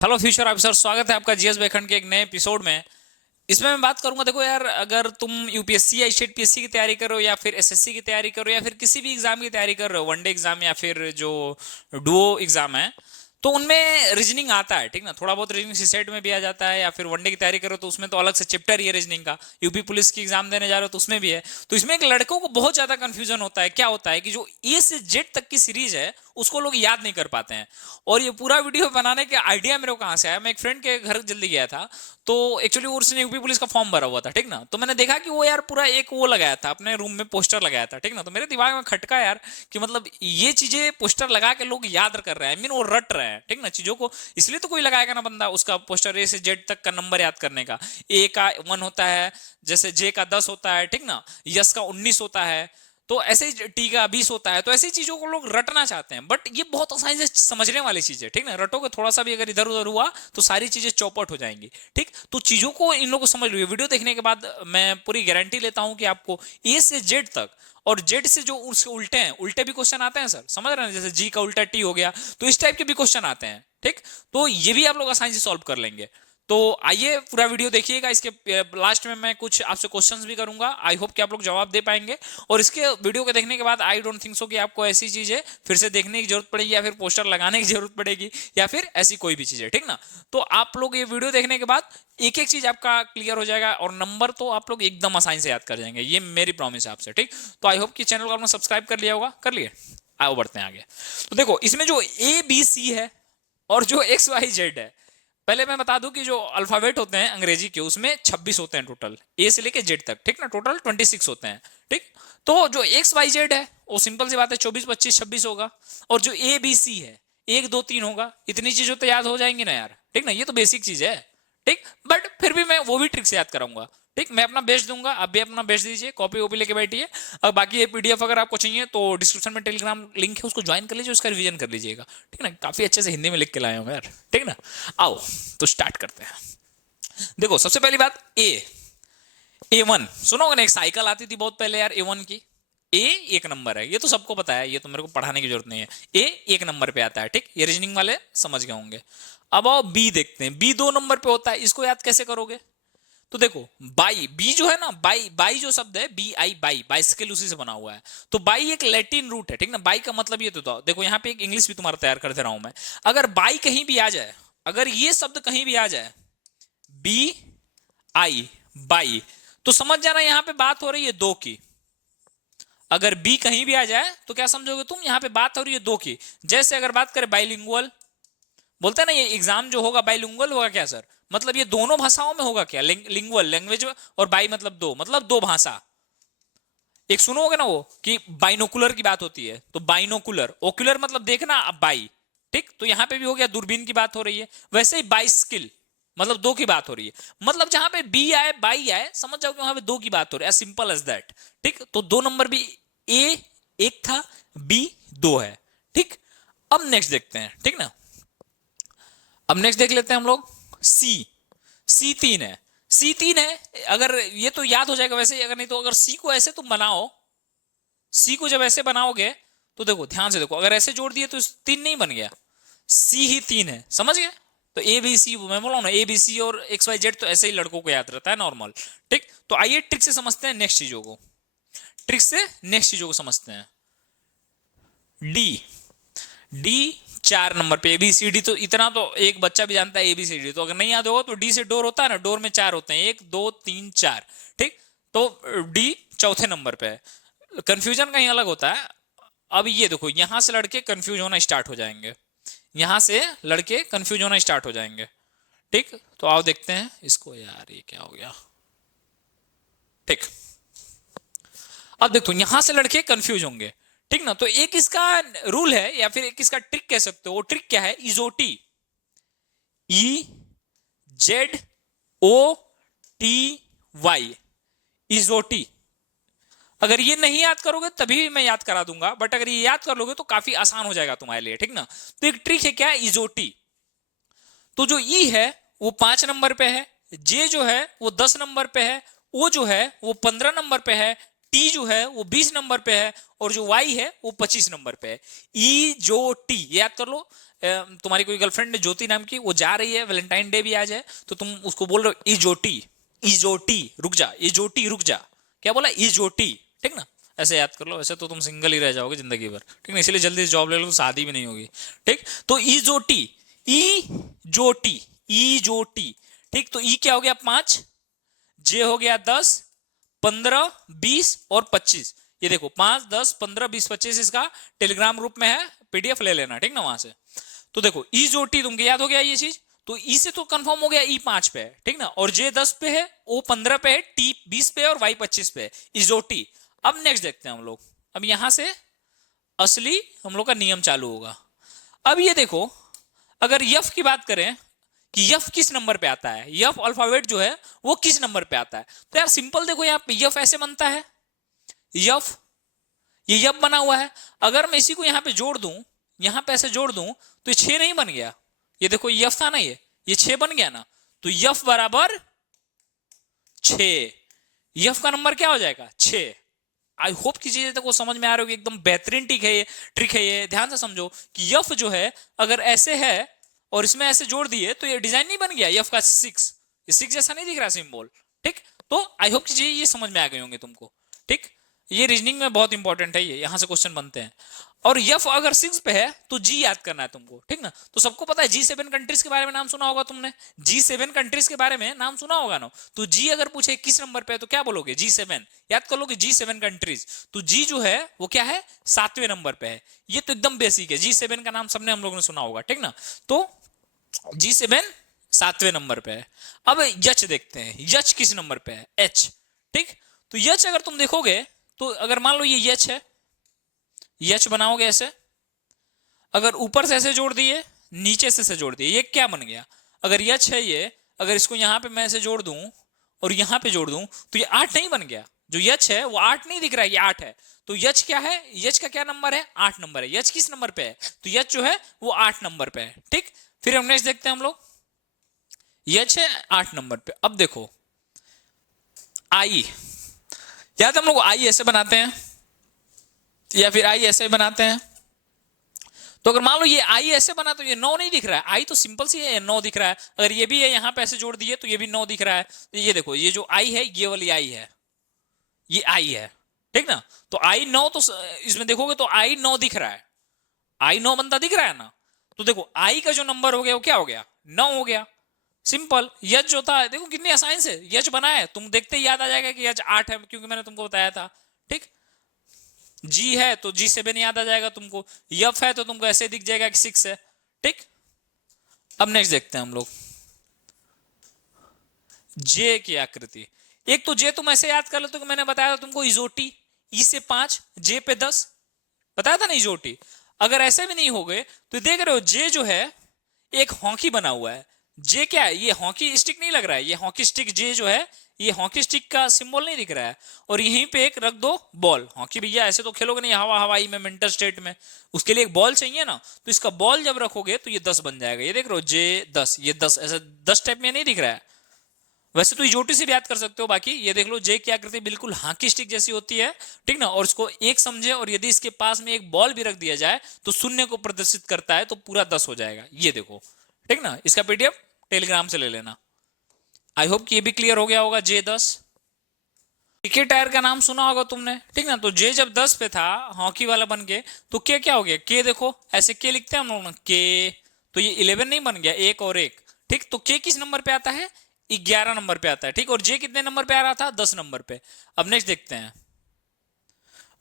Hello future officer, स्वागत है आपका जीएस बैखंड के एक नए एपिसोड में। इसमें मैं बात करूंगा। देखो यार, अगर तुम यूपीएससी या स्टेट पीएससी की तैयारी कर रहे हो या फिर एसएससी की तैयारी कर रहे हो या फिर किसी भी एग्जाम की तैयारी कर रहे हो, वनडे एग्जाम या फिर जो डुओ एग्जाम है, तो उनमें रीजनिंग आता है। ठीक ना, थोड़ा बहुत रीजनिंग सीसेट में भी आ जाता है, या फिर वनडे की तैयारी करो तो उसमें तो अलग से चैप्टर ही है रीजनिंग का। यूपी पुलिस की एग्जाम देने जा रहे हो तो उसमें भी है। तो इसमें एक लड़कों को बहुत ज्यादा कंफ्यूजन होता है। क्या होता है कि जो ए से जेड तक की सीरीज है उसको लोग याद नहीं कर पाते हैं। और ये पूरा वीडियो बनाने के आइडिया मेरे को कहां से आया, मैं एक फ्रेंड के घर जल्दी गया था। तो एक्चुअली उसने यूपी पुलिस का फॉर्म भरा हुआ था। ठीक ना, तो मैंने देखा कि वो यार पूरा एक वो लगाया था, अपने रूम में पोस्टर लगाया था। ठीक ना, तो मेरे दिमाग में खटका यार कि मतलब ये चीजें पोस्टर लगा के लोग याद कर रहे हैं, I mean वो रट रहे हैं। ठीक ना, चीजों को इसलिए तो कोई लगाएगा ना बंदा उसका पोस्टर, ए से जेड तक का नंबर याद करने का। ए का 1 होता है, जैसे जे का 10 होता है, ठीक ना, यस का 19 होता है, तो ऐसे ही टी का 20 होता है। तो ऐसी चीजों को लोग रटना चाहते हैं, बट ये बहुत आसानी से समझने वाली चीज है। ठीक ना, रटोगे थोड़ा सा भी अगर इधर उधर हुआ तो सारी चीजें चौपट हो जाएंगी। ठीक, तो चीजों को इन लोगों को समझ लो। वीडियो देखने के बाद मैं पूरी गारंटी लेता हूं कि आपको ए से जेड तक और जेड से जो उसके उल्टे हैं, उल्टे भी क्वेश्चन आते हैं सर, समझ रहे हैं, जैसे जी का उल्टा टी हो गया, तो इस टाइप के भी क्वेश्चन आते हैं। ठीक, तो ये भी आप लोग आसानी से सॉल्व कर लेंगे। तो आइए पूरा वीडियो देखिएगा। इसके लास्ट में मैं कुछ आपसे क्वेश्चंस भी करूंगा। आई होप कि आप लोग जवाब दे पाएंगे। और इसके वीडियो को देखने के बाद आई डोंट थिंक सो कि आपको ऐसी चीजें फिर से देखने की जरूरत पड़ेगी या फिर पोस्टर लगाने की जरूरत पड़ेगी या फिर ऐसी कोई भी चीज है। ठीक ना, तो आप लोग ये वीडियो देखने के बाद एक एक चीज आपका क्लियर हो जाएगा और नंबर तो आप लोग एकदम आसानी से याद कर जाएंगे, ये मेरी प्रॉमिस है आपसे। ठीक, तो आई होप कि चैनल को आपने सब्सक्राइब कर लिया होगा। कर लिए? आओ बढ़ते हैं आगे। तो देखो, इसमें जो ए बी सी है और जो एक्स वाई जेड है, पहले मैं बता दूं कि जो अल्फाबेट होते हैं अंग्रेजी के, उसमें 26 होते हैं टोटल, ए से लेके जेड तक। ठीक ना, टोटल 26 होते हैं। ठीक, तो जो एक्स वाई जेड है वो सिंपल सी बात है, 24 25 26 होगा। और जो ए बी सी है, 1 2 3 होगा। इतनी चीजों तो याद हो जाएंगी ना यार। ठीक ना, ये तो बेसिक चीज है। ठीक, बट फिर भी मैं वो भी ट्रिक से याद कराऊंगा। ठीक, मैं अपना बेस्ट दूंगा, आप भी अपना बेस्ट दीजिए, कॉपी वॉपी लेके बैठिए। और बाकी ये पीडीएफ अगर आपको चाहिए तो डिस्क्रिप्शन में टेलीग्राम लिंक है, उसको ज्वाइन कर लीजिए, उसका रिवीजन कर लीजिएगा। ठीक ना, काफी अच्छे से हिंदी में लिख के लाया हूँ यार। ठीक ना, आओ तो स्टार्ट करते हैं। देखो, सबसे पहली बात, ए वन सुनो ना, एक साइकिल आती थी बहुत पहले यार, ए वन की। ए एक नंबर है, ये तो सबको पता है, ये तो मेरे को पढ़ाने की जरूरत नहीं है। ए एक नंबर पे आता है। ठीक, ये रीजनिंग वाले समझ गए होंगे। अब आओ बी देखते हैं। बी 2 नंबर पे होता है, इसको याद कैसे करोगे? तो देखो, बाई, बी जो है ना, बाई, बाई जो शब्द है, बी आई, बाई, बाइसिकल, उसी से बना हुआ है। तो बाई एक लैटिन रूट है। ठीक ना, बाई का मतलब ये तो देखो, यहाँ पे एक इंग्लिश भी तुम्हारा तैयार कर दे रहा हूं मैं। अगर बाई कहीं भी आ जाए, अगर ये शब्द कहीं भी आ जाए, बी आई, बाई, तो समझ जाना यहां पे बात हो रही है दो की। अगर बी कहीं भी आ जाए तो क्या समझोगे तुम, यहां पे बात हो रही है दो की। जैसे अगर बात करें बाइलिंगुअल, बोलते हैं ना ये एग्जाम जो होगा बाइलिंगुअल होगा, क्या सर मतलब ये दोनों भाषाओं में होगा क्या? लिंगुअल लैंग्वेज, और बाई मतलब दो भाषा। एक सुनोगे ना वो कि बाइनोकुलर की बात होती है, तो बाइनोकुलर, ओकुलर मतलब देखना, अब बाई। ठीक, तो यहां पे भी हो गया, दूरबीन की बात हो रही है। वैसे ही बाइस्किल मतलब दो की बात हो रही है। मतलब जहां पे बी आए, बाई आए, समझ जाओ कि वहां पे दो की बात हो रही है, एज सिंपल एज दैट। ठीक, तो 2 नंबर भी ए एक था, बी 2 है। ठीक, अब नेक्स्ट देखते हैं। ठीक ना, अब नेक्स्ट देख लेते हैं हम लोग सी। सी 3 है, सी 3 है। अगर ये तो याद हो जाएगा वैसे, अगर नहीं तो अगर सी को ऐसे तुम बनाओ, सी को जब ऐसे बनाओगे तो देखो, ध्यान से देखो, अगर ऐसे जोड़ दिए तो 3 नहीं बन गया, सी ही 3 है, समझ गए? तो ए बी सी, मैं बोला ना, ए बी सी और एक्स वाई जेड तो ऐसे ही लड़कों को याद रहता है, नॉर्मल। ठीक, तो आइए ट्रिक से समझते हैं नेक्स्ट चीजों को। ट्रिक से नेक्स्ट चीजों को समझते हैं। डी, डी 4 नंबर पे, एबीसीडी तो इतना तो एक बच्चा भी जानता है, एबीसीडी तो अगर नहीं याद होगा तो डी से डोर होता है ना, डोर में 4 होते हैं, 1 2 3 4। ठीक, तो डी चौथे नंबर पे है। कंफ्यूजन कहीं अलग होता है। अब ये देखो, यहां से लड़के कंफ्यूज होना स्टार्ट हो जाएंगे, यहां से लड़के कंफ्यूज होना स्टार्ट हो जाएंगे। ठीक, तो आओ देखते हैं इसको। यार ये क्या हो गया? ठीक, अब देखो, यहां से लड़के कंफ्यूज होंगे। ठीक ना, तो एक इसका रूल है या फिर एक इसका ट्रिक कह सकते हो। वो ट्रिक क्या है? इजोटी, E Z O T Y, इजोटी। अगर ये नहीं याद करोगे तभी मैं याद करा दूंगा, बट अगर ये याद कर लोगे तो काफी आसान हो जाएगा तुम्हारे लिए। ठीक ना, तो एक ट्रिक है, क्या है? इजोटी। तो जो ई है वो 5 नंबर पे है, जे जो है वो 10 नंबर पे है, ओ जो है वो 15 नंबर पे है, टी जो है वो 20 नंबर पे है, और जो वाई है वो 25 नंबर पे है। ई जो टी याद कर लो। तुम्हारी कोई गर्लफ्रेंड है ज्योति नाम की, वो जा रही है, वैलेंटाइन डे भी आज है, तो तुम उसको बोल रहे हो इजोटी, इजोटी रुक जा, इजोटी रुक जा, क्या बोला, इजोटी, ठीक ना, ऐसे याद कर लो, वैसे तो तुम सिंगल ही रह जाओगे जिंदगी भर, ठीक ना, इसलिए जल्दी से जॉब ले लो तो शादी भी नहीं होगी, ठीक। तो इजोटी, इजोटी, इजोटी, ठीक। तो ई क्या हो गया 5, जे हो गया 10, 15, 20 और 25, ये देखो 5, 10, 15, 20, 25 इसका टेलीग्राम ग्रुप में है, पीडीएफ ले लेना, ठीक ना, वहां से। तो देखो इजोटी तुमको याद हो गया ये चीज, तो ई से तो कंफर्म हो गया, ई 5 पे है, ठीक ना, और जे 10 पे है, ओ 15 पे है, टी 20 पे है और वाई 25 पे है, इजोटी। अब नेक्स्ट देखते हैं हम लोग, अब यहां से असली हम लोग का नियम चालू होगा। अब ये देखो, अगर यफ की बात करें कि यफ किस नंबर पे आता है, यफ अल्फाबेट जो है वो किस नंबर पे आता है, तो यार सिंपल देखो, यहाँ पे यफ ऐसे बनता है, यफ, ये यफ बना हुआ है, अगर मैं इसी को यहां पे जोड़ दूं, यहां पे ऐसे जोड़ दूं, तो ये 6 नहीं बन गया, ये देखो यफ था ना, ये 6 बन गया ना, तो यफ बराबर 6, यफ का नंबर क्या हो जाएगा 6। आई होप की चीजें तक वो समझ में आ रही होगी, एकदम बेहतरीन ट्रिक है ये, ध्यान से समझो कि यफ जो है अगर ऐसे है और इसमें ऐसे जोड़ दिए तो ये डिजाइन नहीं बन गया यफ का 6, ये 6 जैसा नहीं दिख रहा सिंबल, ठीक। तो आई होप की चीजें ये समझ में आ गई होंगी तुमको, ठीक। ये रीजनिंग में बहुत इंपॉर्टेंट है, ये यहां से क्वेश्चन बनते हैं। और यफ अगर 6 पे है तो जी याद करना है तुमको, ठीक ना। तो सबको पता है G7 कंट्रीज के बारे में नाम सुना होगा तुमने, G7 कंट्रीज के बारे में नाम सुना होगा ना, तो जी अगर पूछे किस नंबर पे है तो क्या बोलोगे, G7, याद कर लोगे G7 कंट्रीज, तो जी जो है वो क्या है 7वें नंबर पे है, ये तो एकदम बेसिक है, G7 का नाम सबने हम लोगों ने सुना होगा, ठीक ना। तो G7 7वें नंबर पे है। अब यच देखते हैं, यच किस नंबर पे है, H, ठीक। तो यच अगर तुम देखोगे तो अगर मान लो ये यच है, यच बनाओगे ऐसे, अगर ऊपर से ऐसे जोड़ दिए, नीचे से जोड़ दिए, ये क्या बन गया, अगर यच है ये, अगर इसको यहां पे मैं ऐसे जोड़ दूं और यहां पे जोड़ दूं तो ये 8 नहीं बन गया, जो यच है वो 8 नहीं दिख रहा है, ये 8 है, तो यच क्या है, यच का क्या नंबर है 8 नंबर है, यच किस नंबर पे है, तो यच जो है वो 8 नंबर पे है, ठीक। फिर हम नेक्स्ट देखते हैं हम लोग, यच है 8 नंबर पे। अब देखो आई, याद हम लोग आई ऐसे बनाते हैं या फिर आई ऐसे बनाते हैं, तो अगर मान लो ये आई ऐसे बना तो ये 9 नहीं दिख रहा है, आई तो सिंपल सी है 9 दिख रहा है, अगर ये भी है यहां पे ऐसे जोड़ दिए तो ये भी 9 दिख रहा है, तो ये देखो ये जो आई है ये वाली आई है, ये आई है, ठीक ना। तो आई 9, तो इसमें देखोगे तो आई 9 दिख रहा है, आई 9 बनता दिख रहा है ना, तो देखो आई का जो नंबर हो गया वो क्या हो गया 9 हो गया, सिंपल। यच जो था देखो कितनी आसानी से यच बना है, तुम देखते ही याद आ जाएगा कि यच 8 है, क्योंकि मैंने तुमको बताया था, ठीक। जी है तो G7 याद आ जाएगा तुमको, यफ है तो तुमको ऐसे दिख जाएगा कि 6 है, ठीक। अब नेक्स्ट देखते हैं हम लोग जे की आकृति, एक तो जे तुम ऐसे याद कर लो, तो मैंने बताया था तुमको इजोटी, ई से 5, जे पे 10, बताया था ना इजोटी। अगर ऐसे भी नहीं हो गए तो देख रहे हो जे जो है एक हॉकी बना हुआ है, जे क्या है, ये हॉकी स्टिक नहीं लग रहा है, ये हॉकी स्टिक जे जो है ये हॉकी स्टिक का सिंबल नहीं दिख रहा है, और यहीं पे एक रख दो बॉल, हॉकी भैया ऐसे तो खेलोगे नहीं हवा हवाई में मेंटल स्टेट में, उसके लिए एक बॉल चाहिए ना, तो इसका बॉल जब रखोगे तो ये 10 बन जाएगा, ये देख रहे हो जे 10, ये 10 ऐसे 10 टाइप में नहीं दिख रहा है, वैसे तो इजोटी से भी याद कर सकते हो, बाकी ये देख लो जे की आकृति बिल्कुल हॉकी स्टिक जैसी होती है, ठीक ना, और इसको एक समझे, और यदि इसके पास में एक बॉल भी रख दिया जाए तो शून्य को प्रदर्शित करता है, तो पूरा 10 हो जाएगा, ये देखो, ठीक ना। इसका पीडीएफ टेलीग्राम से ले लेना। आई होप कि ये भी क्लियर हो गया होगा। J10 क्रिकेट टायर का नाम सुना होगा तुमने, ठीक ना। तो J जब 10 पे था हॉकी वाला बन के, तो K क्या हो गया, K देखो ऐसे K लिखते हैं हम लोग ना, K, तो ये 11 नहीं बन गया, एक और एक, ठीक। तो K किस नंबर पे आता है 11 नंबर पे आता है, ठीक। और J कितने नंबर पे आ रहा था 10 नंबर पे। अब नेक्स्ट देखते हैं,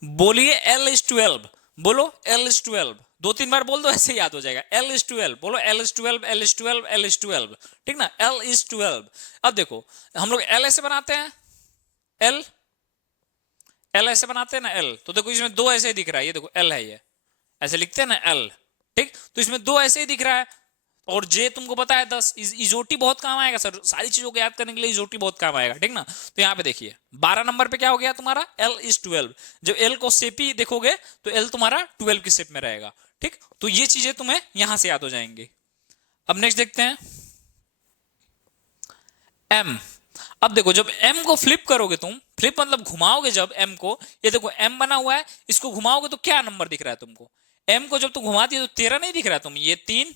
बोलिए L is 12, बोलो L is 12, 2-3 बार बोल दो ऐसे याद हो जाएगा, L is 12, बोलो L is 12, L is 12, L is 12, ठीक ना, L is 12। अब देखो हम लोग L ऐसे बनाते हैं, L, L ऐसे बनाते हैं ना L, तो देखो इसमें 2 ऐसे ही दिख रहा है, ये देखो L है, ये ऐसे लिखते हैं ना L, ठीक। तो इसमें 2 ऐसे ही दिख रहा है, और J तुमको पता है 10, इजोटी बहुत काम आएगा सर, सारी चीजों को याद करने के लिए इजोटी बहुत काम आएगा, ठीक ना। तो यहाँ पे देखिए 12 नंबर पे क्या हो गया तुम्हारा L is 12, जब L को शेप ही देखोगे तो L तुम्हारा 12 की शेप में रहेगा, ठीक। तो ये चीजें तुम्हें यहां से याद हो जाएंगी। अब नेक्स्ट देखते हैं M। अब देखो जब M को फ्लिप करोगे तुम, फ्लिप मतलब घुमाओगे जब M को, ये देखो M बना हुआ है, इसको घुमाओगे तो क्या नंबर दिख रहा है तुमको, एम को जब तुम घुमाती है तो 13 नहीं दिख रहा तुम, ये 3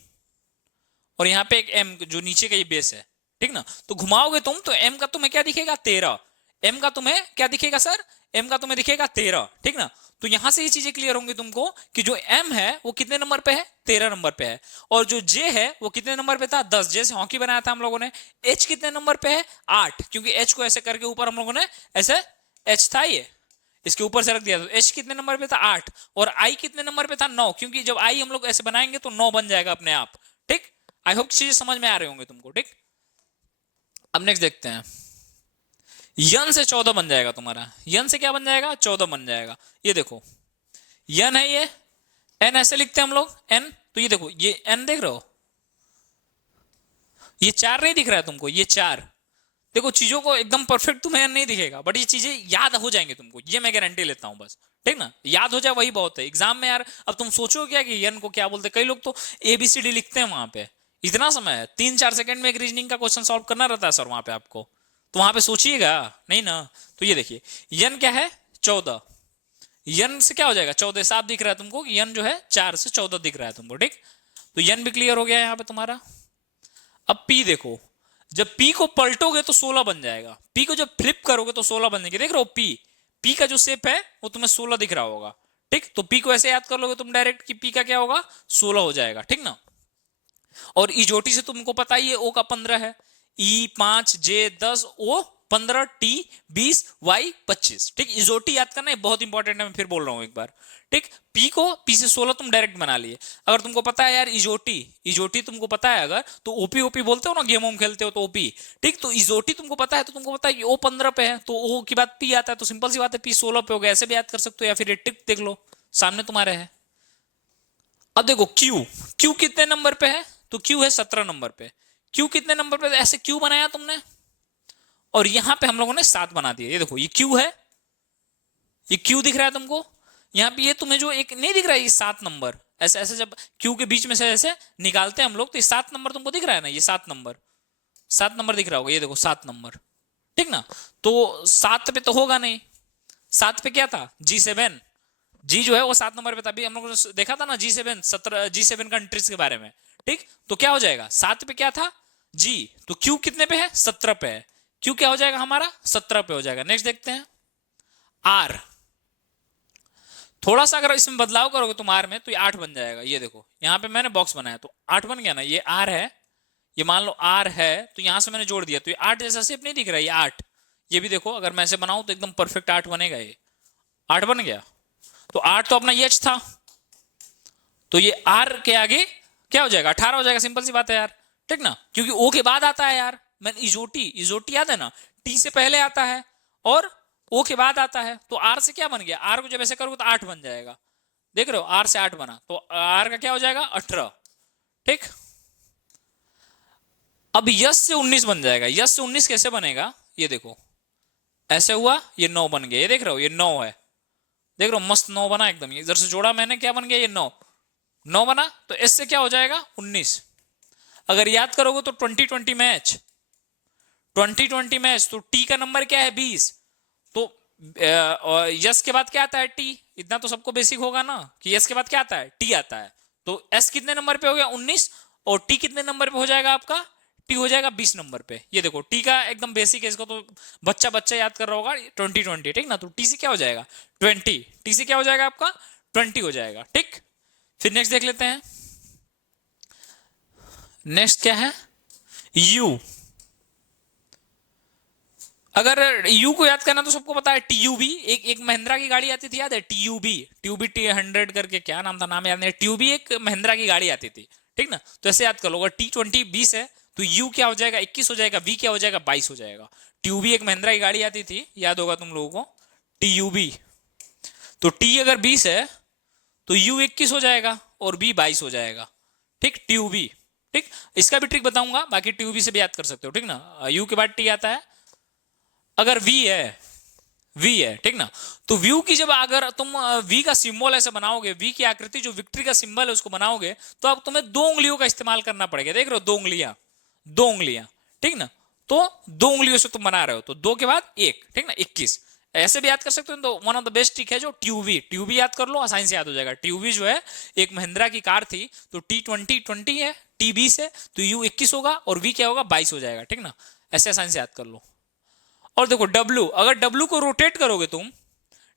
और यहाँ पे एक एम जो नीचे का ये बेस है, ठीक ना। तो घुमाओगे तुम तो एम का तुम्हें क्या दिखेगा 13, एम का तुम्हें क्या दिखेगा सर, एम का तुम्हें दिखेगा 13, ठीक ना। तो यहां से ये चीजें क्लियर होंगी तुमको कि जो एम है वो कितने नंबर पे है, 13 नंबर पे है, और जो जे है वो कितने नंबर पे था, 10, जैसे हॉकी बनाया था हम लोगों ने। एच कितने नंबर पे है, 8, क्योंकि एच को ऐसे करके ऊपर हम लोगों ने ऐसे, एच था ये, इसके ऊपर से रख दिया, तो एच कितने नंबर पे था 8, और आई कितने नंबर पे था 9, क्योंकि जब आई हम लोग ऐसे बनाएंगे तो 9 बन जाएगा अपने आप, ठीक। आई होप चीजें समझ में आ रहे होंगे तुमको, ठीक। अब नेक्स्ट देखते हैं, यन से 14 बन जाएगा तुम्हारा, यन से क्या बन जाएगा, 14 बन जाएगा। ये देखो यन है, ये एन ऐसे लिखते हैं हम लोग एन, तो ये देखो ये एन देख रहे हो, ये 4 नहीं दिख रहा है तुमको, ये 4, देखो चीजों को एकदम परफेक्ट तुम्हें नहीं दिखेगा, बट ये चीजें याद हो जाएंगे तुमको, ये मैं गारंटी लेता हूं बस, ठीक ना। याद हो जाए वही बहुत है एग्जाम में यार। अब तुम सोचो क्या कि यन को क्या बोलते, कई लोग तो एबीसीडी लिखते हैं वहां पे, इतना समय है 3-4 सेकंड में एक रीजनिंग का क्वेश्चन सॉल्व करना रहता है सर वहां पे आपको, तो वहां पे सोचिएगा नहीं ना। तो ये देखिए यन क्या है 14, यन से क्या हो जाएगा 14, साफ दिख रहा है तुमको, यन जो है 4 से 14 दिख रहा है तुमको, ठीक। तो यन भी क्लियर हो गया यहाँ पे तुम्हारा। अब पी देखो, जब पी को पलटोगे तो 16 बन जाएगा, पी को जब फ्लिप करोगे तो 16 बन जाएंगे, देख रहे हो पी, पी का जो शेप है वो तुम्हें 16 दिख रहा होगा, ठीक। तो पी को ऐसे याद कर लोगे तुम डायरेक्ट कि पी का क्या होगा 16 हो जाएगा, ठीक ना। और इजोटी से तुमको पता ही है ओ का 15 है, ई 5, जे 10, ओ 15, टी 20, वाई 25, ठीक। इजोटी याद करना है, बहुत इंपॉर्टेंट है, मैं फिर बोल रहा हूं एक बार, ठीक। पी को पी से 16 तुम डायरेक्ट बना लिए। अगर तुमको पता है यार इजोटी, इजोटी तुमको पता है अगर, तो ओपी ओपी बोलते हो ना, गेम वोम खेलते हो तो ओपी, ठीक। तो इजोटी तुमको पता है, तो तुमको पता है कि ओ 15 पे है, तो ओ की बात पी आता है, तो सिंपल सी बात है पी 16 पे हो गया, ऐसे भी याद कर सकते हो, या फिर ये टिक देख लो सामने तुम्हारे है। अब देखो क्यू, क्यू कितने नंबर पे है, तो क्यू है 17 नंबर पे, क्यू कितने नंबर पे, ऐसे क्यू बनाया तुमने, और यहां पे हम लोगों ने 7 बना दिया। ये देखो ये क्यू है, ये क्यू दिख रहा है तुमको, यहाँ पे ये तुम्हें जो एक नहीं दिख रहा है ये 7 नंबर, ऐसे ऐसे जब क्यू के बीच में से ऐसे निकालते हैं हम लोग, तो ये 7 नंबर तुमको दिख रहा है ना, ये 7 नंबर, 7 नंबर दिख रहा होगा, ये देखो 7 नंबर, ठीक ना। तो 7 पे तो होगा नहीं, 7 पे क्या था G7, जी जो है वो 7 नंबर पे था, अभी हम लोगों ने देखा था ना G7, 17 G7 कंट्रीज के बारे में, ठीक। तो क्या हो जाएगा 7 पे क्या था जी, तो क्यू कितने पे है 17 पे है, क्यू क्या हो जाएगा हमारा 17 पे हो जाएगा। नेक्स्ट देखते हैं आर, थोड़ा सा अगर इसमें बदलाव करोगे तुम आर में तो ये 8 बन जाएगा। ये देखो यहाँ पे मैंने बॉक्स बनाया तो 8 बन गया ना, ये आर है, ये मान लो आर है, तो यहां से मैंने जोड़ दिया, तो ये 8 जैसा शेप नहीं दिख रहा है, ये 8, ये भी देखो अगर मैं ऐसे बनाऊं तो एकदम परफेक्ट 8 बनेगा, ये 8 बन गया। तो 8 तो अपना एच था, तो ये आर के आगे क्या हो जाएगा 18 हो जाएगा, सिंपल सी बात है यार, ठीक ना, क्योंकि ओ के बाद आता है यार, मैंने इजोटी, इजोटी याद है ना, टी से पहले आता है और ओ के बाद आता है, तो आर से क्या बन गया, आर को जब ऐसे करोगे तो 8 बन जाएगा, देख रहे हो आर से 8 बना, तो आर का क्या हो जाएगा 18, ठीक। अब यस से 19 बन जाएगा, यस से 19 कैसे बनेगा, ये देखो ऐसे हुआ, ये 9 बन गया, ये देख रहे हो ये 9 है, देख रहे हो मस्त 9 बना एकदम, इधर से जोड़ा मैंने, क्या बन गया ये 9, 9 बना, तो इससे क्या हो जाएगा 19। अगर याद करोगे तो 2020 मैच, 2020 मैच, तो टी का नंबर क्या है 20, तो यस के बाद क्या आता है टी, इतना तो सबको बेसिक होगा ना कि यस के बाद क्या आता है टी आता है, तो एस कितने नंबर पे हो गया 19, और टी कितने नंबर पे हो जाएगा आपका, टी हो जाएगा 20 नंबर पे। ये देखो टी का एकदम बेसिक है, इसको तो बच्चा बच्चा याद कर रहा होगा 2020, ठीक ना। तो टी से क्या हो जाएगा 20, टी से क्या हो जाएगा आपका 20 हो जाएगा, ठीक। फिर नेक्स्ट देख लेते हैं, नेक्स्ट क्या है यू। अगर यू को याद करना तो सबको पता है टीयूबी, एक महिंद्रा की गाड़ी आती थी याद है टीयूबी, टीयूबी T100 करके क्या नाम था, नाम याद नहीं, टीयूबी एक महिंद्रा की गाड़ी आती थी, ठीक ना। तो ऐसे याद कर लो, अगर T20 20 है तो यू क्या हो जाएगा 21 हो जाएगा, वी क्या हो जाएगा 22 हो जाएगा। टीयूबी एक महिंद्रा की गाड़ी आती थी, याद होगा तुम लोगों को टीयूबी, तो टी अगर 20 है तो यू 21 हो जाएगा और बी 22 हो जाएगा, ठीक टीयूबी, ठीक। इसका भी ट्रिक बताऊंगा, बाकी टीयूबी से भी याद कर सकते हो, ठीक ना। यू के बाद टी आता है, अगर वी है, वी है, ठीक ना, तो व्यू की जब अगर तुम वी का सिंबल ऐसे बनाओगे, वी की आकृति जो विक्ट्री का सिंबल है उसको बनाओगे, तो अब तुम्हें 2 उंगलियों का इस्तेमाल करना पड़ेगा, देख रहे हो 2 उंगलियां, 2 उंगलियां, ठीक ना। तो 2 उंगलियों से तुम बना रहे हो, तो 2 के बाद 1, ठीक ना 21, ऐसे भी याद कर सकते हो तो one of the best trick है जो ट्यूबी, ट्यूबी याद कर लो, आसानी से याद हो जाएगा। ट्यूबी जो है एक महिंद्रा की कार थी, तो T20 है, T20 है, तो U21 होगा और V क्या होगा 22 हो जाएगा, ठीक ना, ऐसे आसानी से याद कर लो। और देखो W, अगर W को रोटेट करोगे तुम,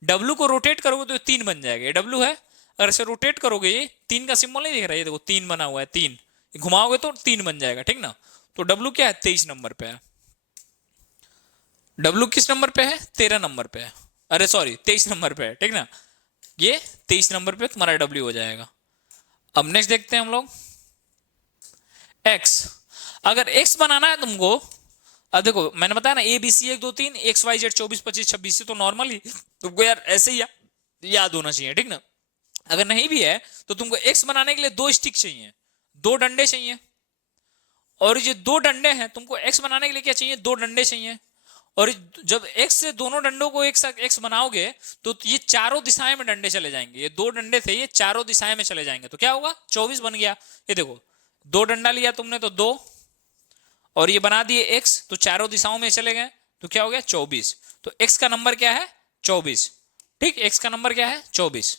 W को रोटेट करोगे तो 3 बन जाएगा, ये W है, अगर इसे रोटेट करोगे ये 3 का सिंबल नहीं दिख रहा है, ये देखो 3 बना हुआ है, 3 घुमाओगे तो 3 बन जाएगा, ठीक ना। तो W क्या है 23 नंबर पे है। W किस नंबर पे है 13 नंबर पे है, अरे सॉरी 23 नंबर पे है, ठीक ना, ये 23 नंबर पे तुम्हारा W हो जाएगा। अब नेक्स्ट देखते हैं हम लोग X। अगर X बनाना है तुमको, अब देखो मैंने बताया ना ABC 1 2 3 XYZ 24 25 26 से, तो नॉर्मली तुमको यार ऐसे ही याद होना चाहिए, ठीक ना। अगर नहीं भी है तो तुमको X बनाने के लिए 2 स्टिक चाहिए, 2 डंडे चाहिए, और ये 2 डंडे हैं, तुमको X बनाने के लिए क्या चाहिए 2 डंडे चाहिए, और जब X से दोनों डंडों को एक साथ X बनाओगे तो ये चारों दिशाएं में डंडे चले जाएंगे, ये 2 डंडे थे ये चारों दिशाएं में चले जाएंगे, तो क्या होगा 24 बन गया। ये देखो 2 डंडा लिया तुमने तो 2, और ये बना दिए X, तो चारों दिशाओं में चले गए, तो क्या हो गया 24। तो X का नंबर क्या है 24, ठीक, X का नंबर क्या है 24।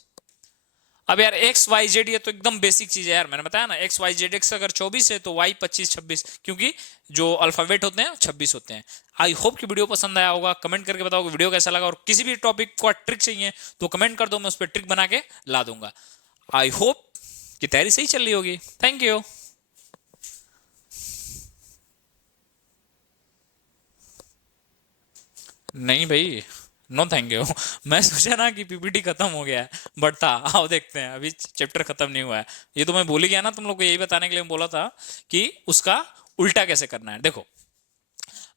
अब यार एक्स वाई जेड ये तो एकदम बेसिक चीज है यार, मैंने बताया ना एक्स वाई जेड, एक्स अगर 24 है तो वाई 25 26, क्योंकि जो अल्फाबेट होते हैं 26 होते हैं। आई होप कि वीडियो पसंद आया होगा, कमेंट करके बताओ कि वीडियो कैसा लगा, और किसी भी टॉपिक को ट्रिक चाहिए तो कमेंट कर दो, मैं उस पर ट्रिक बना के ला दूंगा। आई होप कि तैयारी सही चल रही होगी। Thank you. नहीं भाई, नो थैंक यू। मैं सोचा ना कि पीपीटी खत्म हो गया है, बट था, आओ देखते हैं, अभी चैप्टर खत्म नहीं हुआ है। ये तो मैं भूल ही गया ना, तुम लोग को यही बताने के लिए बोला था कि उसका उल्टा कैसे करना है। देखो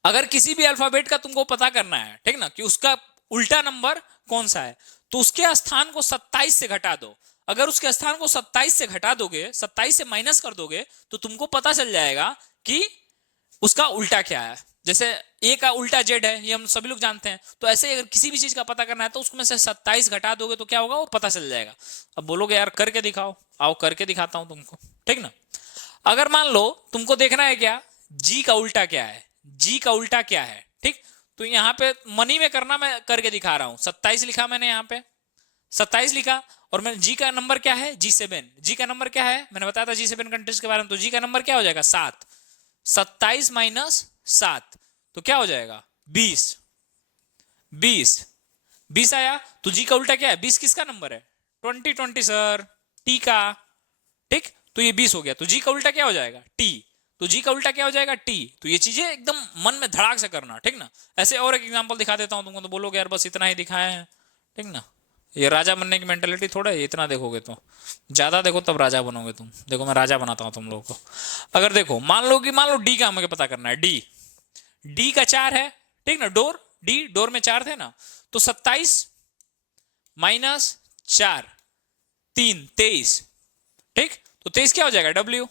अगर किसी भी अल्फाबेट का तुमको पता करना है, ठीक ना, कि उसका उल्टा नंबर कौन सा है, तो उसके स्थान को 27 से घटा दो। अगर उसके स्थान को 27 से घटा दोगे, 27 से माइनस कर दोगे, तो तुमको पता चल जाएगा कि उसका उल्टा क्या है। जैसे ए का उल्टा जेड है, ये हम सभी लोग जानते हैं, तो ऐसे अगर किसी भी चीज का पता करना है तो उसमें से 27 घटा दोगे तो क्या होगा वो पता चल जाएगा। अब बोलोगे यार करके दिखाओ, आओ करके दिखाता हूं तुमको, ठीक ना। अगर मान लो तुमको देखना है क्या जी का उल्टा क्या है, जी का उल्टा क्या है, ठीक, तो यहाँ पे मनी में करना, मैं करके दिखा रहा हूं। 27 लिखा मैंने, यहाँ पे 27 लिखा, और मैं जी का नंबर क्या है G7, जी का नंबर क्या है मैंने बताया था G7 कंट्रीज के बारे में, तो जी का नंबर क्या हो जाएगा 7, 27 माइनस 7 तो क्या हो जाएगा 20, 20 20 आया, तो जी का उल्टा क्या है 20 किसका नंबर है 20 सर, टी का, ठीक, तो ये 20 हो गया, तो जी का उल्टा क्या हो जाएगा टी, तो जी का उल्टा क्या हो जाएगा टी। तो ये चीजें एकदम मन में धड़ाक से करना, ठीक ना। ऐसे और एक एग्जांपल दिखा देता हूं तुमको, तो बोलोगे यार बस इतना ही दिखाए हैं, ठीक ना। ये राजा बनने की मेंटेलिटी थोड़ा है, इतना देखोगे तो, ज्यादा देखो तब राजा बनोगे तुम। देखो मैं राजा बनाता हूं तुम लोगों को। अगर देखो मान लो डी का हमें पता करना है, डी का 4 है, ठीक ना, डोर में 4 थे ना, तो 27 माइनस 4 3 23, ठीक, तो 23 क्या हो जाएगा डब्ल्यू,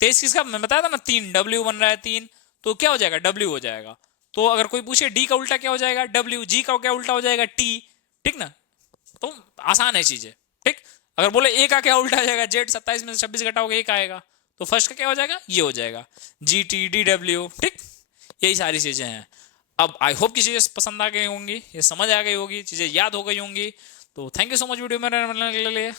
23 किसका मैं बताया था ना 3, डब्ल्यू बन रहा है 3, तो क्या हो जाएगा डब्ल्यू हो जाएगा। तो अगर कोई पूछे डी का उल्टा क्या हो जाएगा डब्ल्यू, जी का क्या उल्टा हो जाएगा टी, ठीक ना, तो आसान है चीजें, ठीक। अगर बोले ए का क्या उल्टा आ जाएगा जेड, 27 में से 26 घटाओगे एक आएगा, तो फर्स्ट का क्या हो जाएगा ये हो जाएगा जी टी डी डब्ल्यू, ठीक, यही सारी चीजें हैं। अब आई होप की चीजें पसंद आ गई होंगी, ये समझ आ गई होगी, चीजें याद हो गई होंगी, तो thank you so much video में रहने के लिए।